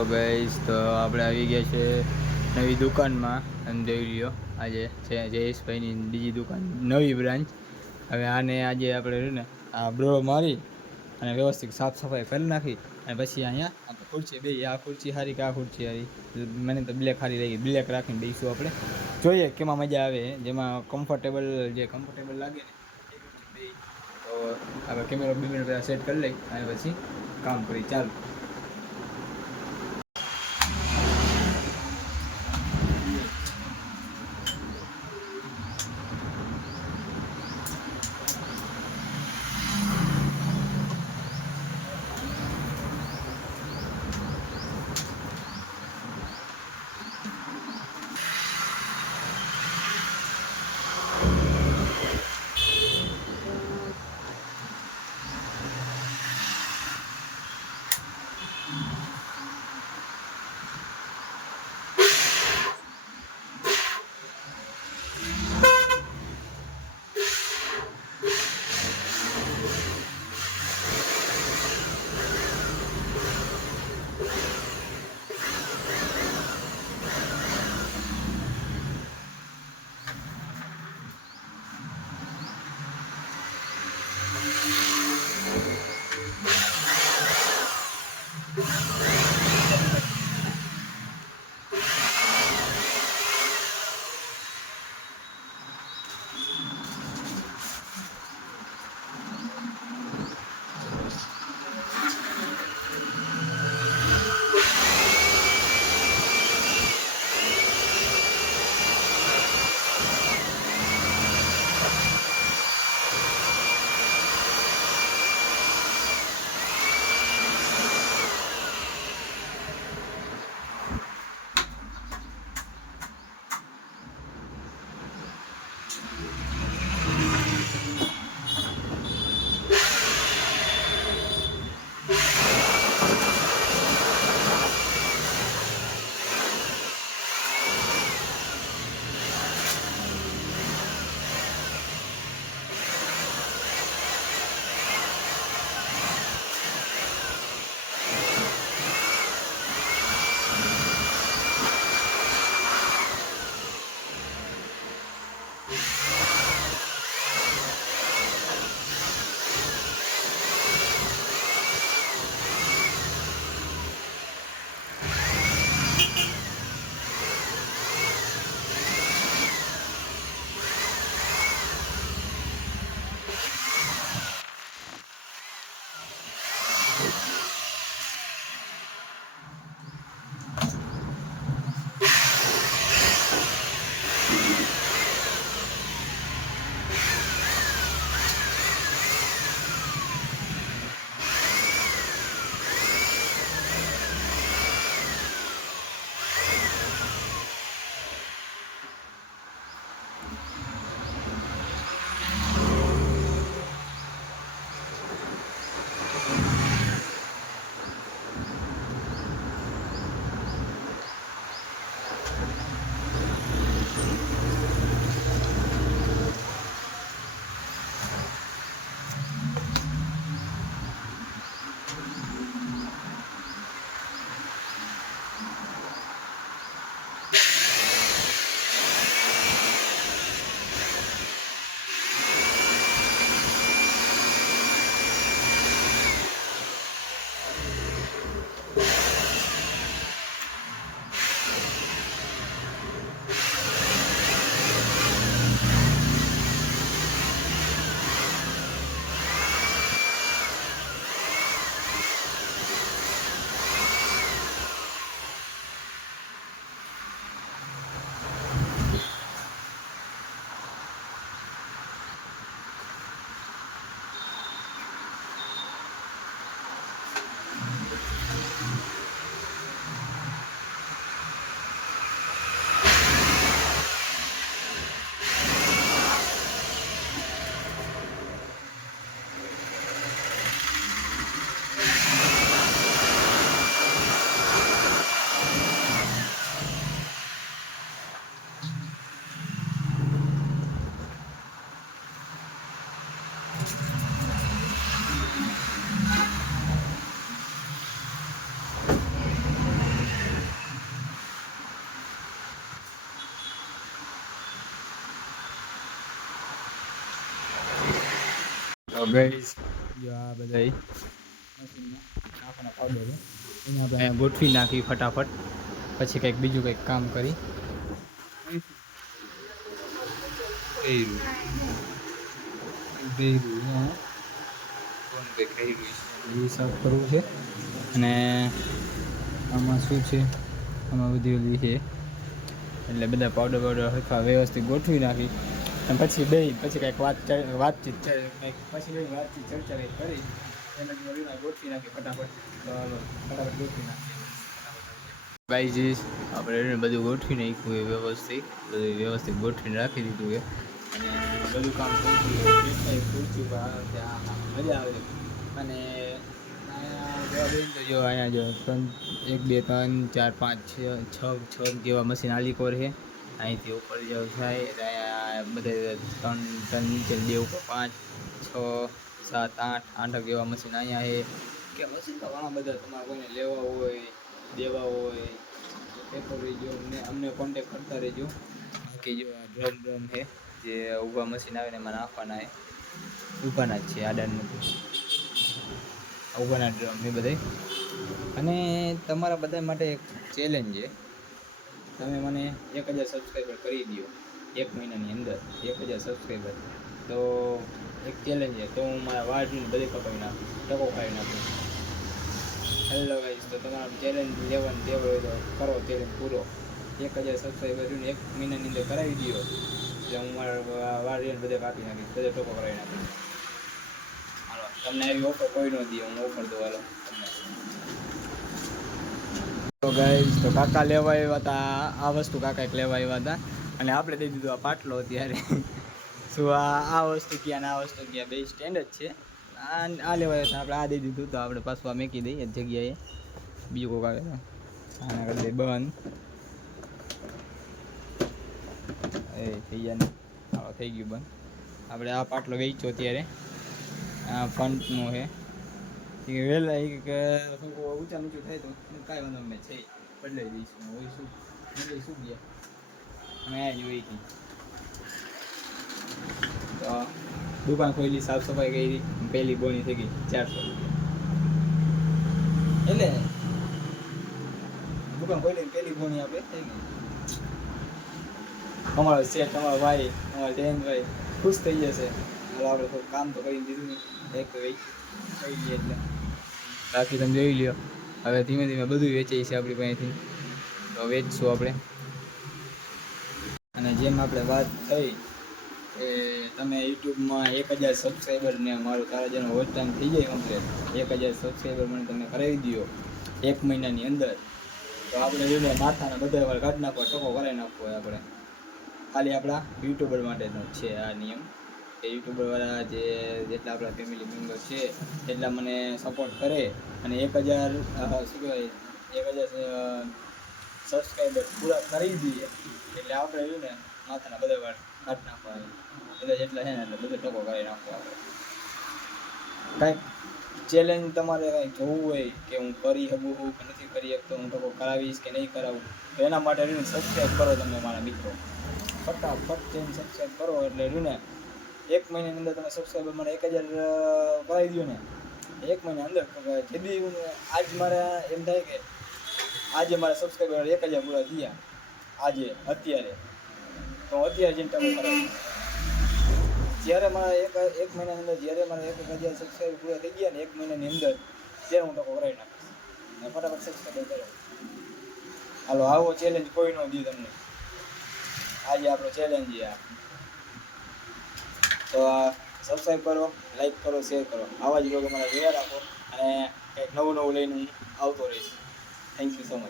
Hello guys, તો આપણે આવી ગયા છે નવી દુકાનમાં અને જોઈ લ્યો આજે છે જયેશભાઈની બીજી દુકાન, નવી બ્રાન્ચ. હવે આને આજે આપણે છે ને આ બ્રો મારી અને વ્યવસ્થિત સાફ સફાઈ કરી નાખી અને પછી અહીંયા ખુરશી બે, આ ખુરશી સારી કે આ ખુરશી સારી? મને તો બ્લેક સારી લાગી, બ્લેક રાખીને દઈશું આપણે. જોઈએ કેમાં મજા આવે, જેમાં કમ્ફર્ટેબલ લાગે ને એ ખુરશી બે. તો આપણે કેમેરો બીમેરો સેટ કરી લઈ અને પછી કામ કરી ચાલુ. તો ગાઈસ જો આ બધા મશીનમાં નાખવાના પાવડર છે એને આપણે અહીંયા ગોઠવી નાખી ફટાફટ, પછી કંઈક બીજું કંઈક કામ કરી એ સાફ કરવું છે. અને આમાં શું છે, આમાં બધી ઓલી છે એટલે બધા પાવડર હરખા વ્યવસ્થિત ગોઠવી નાખી અને પછી કંઈક વાતચીત ચર્ચા કંઈક કરી એના ગોઠવી નાખી ફટાફટ. તો ફટાફટ ગોઠવી નાખી ગાઈઝ. આપણે બધું ગોઠવી નાખ્યું એ વ્યવસ્થિત ગોઠવીને રાખી દીધું છે અને બધું કામ થઈ ગયું. મજા આવે. અને તો જો અહીંયા જો 1 2 3 4 5 6 જેવા મશીન આલી કોર છે. અહીંથી ઉપર જાવ થાય એટલે અહીંયા બધે 3 નીચે 2 ઉપર 5 6 7 8 જેવા મશીન અહીંયા છે. કે મશીન તો ઘણા બધા તમારે કોઈને લેવા હોય દેવા હોય પેપર રહેજો અમને કોન્ટેક કરતા રહેજો. કે જો આ ડ્રમ છે જે ઊભા મશીન આવે ને એમાં નાખવાના છે. ઊભાના જ છે, આડા નથી, ઊભાના ડ્રમ એ બધા. અને તમારા બધા માટે એક ચેલેન્જ છે, તમે મને 1000 સબસ્ક્રાઈબર કરી દો 1 મહિનાની અંદર. 1000 સબસ્ક્રાઈબર તો એક ચેલેન્જ છે, તો હું મારા વાળને બધે કપાવી નાખીશ, ટકો ખાઈ નાખીશ. હેલો ગાઈસ, તો તમારો ચેલેન્જ લેવાનું દેવો હોય તો કરો ચેલેન્જ પૂરો. 1000 સબસ્ક્રાઈબર 1 મહિનાની અંદર કરાવી દો એટલે હું મારા વાળને બધે કાપી નાખીશ, બધે ટકો કરાવી નાખીશ. હાલો, તમને આવી ઓફર કોઈ ન દે, હું ઓફર દઉં. હાલો તો ગાઈસ, તો કાકા લેવા આવ્યા હતા આ વસ્તુ, કાકા એક લેવા આવ્યા હતા અને આપણે દઈ દીધું આ પાટલો. અત્યારે શું આ વસ્તુ ક્યાં ને આ વસ્તુ ક્યાં, બે સ્ટેન્ડ જ છે. આ લેવાય હતા, આપણે આ દઈ દીધું તો આપણે પાછું આ મેકી દઈએ જગ્યાએ. બીજું કોઈક આવે આના કરી દે બંધ. એ થઈ ગયા ને, હા થઈ ગયું બંધ. આપણે આ પાટલો વેચ્યો અત્યારે, આ ફ્રન્ટનો છે. વહેલા ઊંચા નીચું થાય તો કાંઈ વાંધો મેં છે બદલાઈ દઈશું. હોય શું બદલાઈ શું ગયા અમે આ જોઈ હતી. તો દુકાન ખોલી, સાફ સફાઈ કરી, પહેલી બોની થઈ ગઈ 400 રૂપિયા. એટલે દુકાન ખોલી પહેલી બોની આપણે થઈ ગઈ. અમારો શેઠ, અમારો ભાઈ, અમારા જયંતભાઈ ખુશ થઈ જશે. એટલે આપણે થોડું કામ તો કરી દીધું, એક તો કહી દઈએ એટલે બાકી તમે જોઈ લ્યો. હવે ધીમે ધીમે બધું વેચાય છે આપણી પાસેથી, તો વેચશું આપણે. અને જેમ આપણે વાત થઈ એ તમે યુટ્યુબમાં 1000 સબસ્ક્રાઈબરને મારું તારા જેનો વોચ ટાઈમ થઈ જાય કમ્પ્લીટ, 1000 સબસ્ક્રાઈબર મને તમે કરાવી દો 1 મહિનાની અંદર, તો આપણે જોઈને માથાના બધા વાર કાઢી નાખો, ટકો કરાવી નાખવો હોય. આપણે ખાલી આપણા યુટ્યુબર માટેનો છે આ નિયમ, કે યુટ્યુબરવાળા જેટલા આપણા ફેમિલી મેમ્બર છે એટલા મને સપોર્ટ કરે અને 1000 શું કહેવાય 1000 સબસ્ક્રાઈબર પૂરા કરી દઈએ એટલે આપણે એવું ને માથાના બધા વાર કાઢી નાખવા, બધા જેટલા છે ને એટલે બધો ટકો કરી નાખવો. આપણે કાંઈક ચેલેન્જ તમારે કાંઈ જોવું હોય કે હું કરી શકું છું કે નથી કરી શકતો, હું ટકો કરાવીશ કે નહીં કરાવું, તો એના માટે રીને સબસ્ક્રાઈબ કરો તમે મારા મિત્રો, ફટાફટ જઈને સબસ્ક્રાઈબ કરો. એટલે રીને 1 મહિનાની અંદર તમે સબસ્ક્રાઈબર મને 1000 કરાવી દો ને, 1 મહિના અંદર જેથી આજ મારે એમ થાય કે આજે મારા સબસ્ક્રાઈબર 1000 પૂરા થયા આજે અત્યારે, તો અત્યારે જઈને ટકો કરાવી. જ્યારે મારા એક મહિનાની અંદર જ્યારે મારા 1000 સબસ્ક્રાઈબર પૂરા થઈ ગયા ને 1 મહિનાની અંદર, ત્યારે હું ટકો કરાવી નાખીશ. ને ફટાફટ સબસ્ક્રાઈબર કરો. હાલો, આવો ચેલેન્જ કોઈ ન દે તમને. આજે આપણો ચેલેન્જ છે આ. તો સબસ્ક્રાઈબ કરો, લાઈક કરો, શેર કરો. આવા જ લોકો મને જોયા રાખો અને કંઈક નવું લઈને હું આવતો રહીશ. Thank you so much.